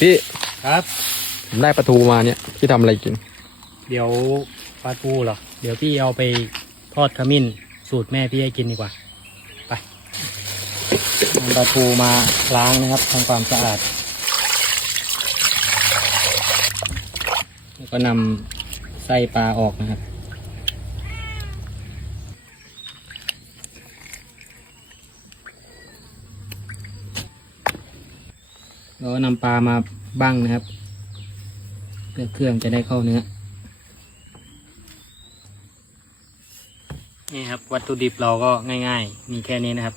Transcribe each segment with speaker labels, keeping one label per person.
Speaker 1: พี่
Speaker 2: ครับ
Speaker 1: ผมได้ปลาทูมาเนี่ยพี่ทำอะไรกิน
Speaker 2: เดี๋ยวปลาทูเหรอ เดี๋ยวพี่เอาไปทอดขมิ้น สูตรแม่พี่ให้กินดีกว่า ไปนำปลาทูมาล้างนะครับทำความสะอาด แล้วก็นำไส้ปลาออกนะครับ แล้วก็นำปลามาบ้างนะครับเพื่อเครื่องจะได้เข้าเนื้อ นี่ครับวัตถุดิบเราก็ง่ายๆ มีแค่นี้นะครับ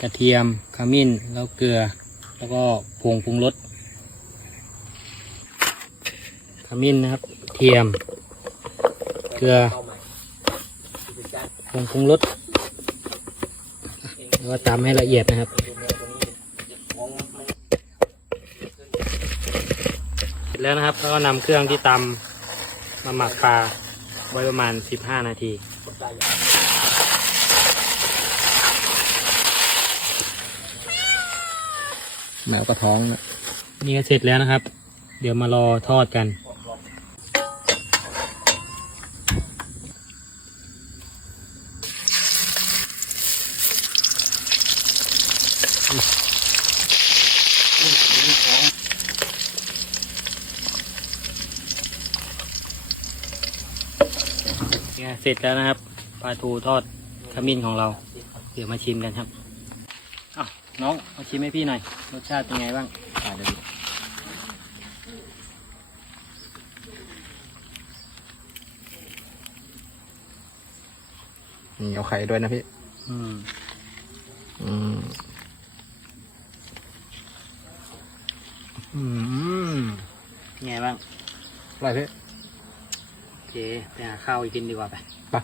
Speaker 2: กระเทียมขมิ้นแล้วเกลือ แล้วก็ผงปรุงรสขมิ้นนะครับ เทียม เกลือผงปรุงรสแล้วก็ตำให้ละเอียดนะครับ เส ร็จแล้วนะครับแล้วก็นำเครื่องที่ตำมาหมักปลาไว้ประมาณ 15 นาที
Speaker 1: แมวกระท้องนะ
Speaker 2: นี่ก็เสร็จแล้วนะครับ เดี๋ยวมารอทอดกัน เนี่ยเสร็จแล้วนะครับปลาทูทอดขมิ้นของเรา เดี๋ยวมาชิมกันครับอ้าวน้องมาชิมให้พี่หน่อยรสชาติเป็นไงบ้าง
Speaker 1: อ่าเดี๋ยวดูนี่เอาไข่ด้วยนะพี่
Speaker 2: อืม
Speaker 1: อืม
Speaker 2: อืมเป็นไงบ้าง
Speaker 1: อร่อยพี่
Speaker 2: โอ เคไปหาข้าวกินดีกว่าไป
Speaker 1: ไป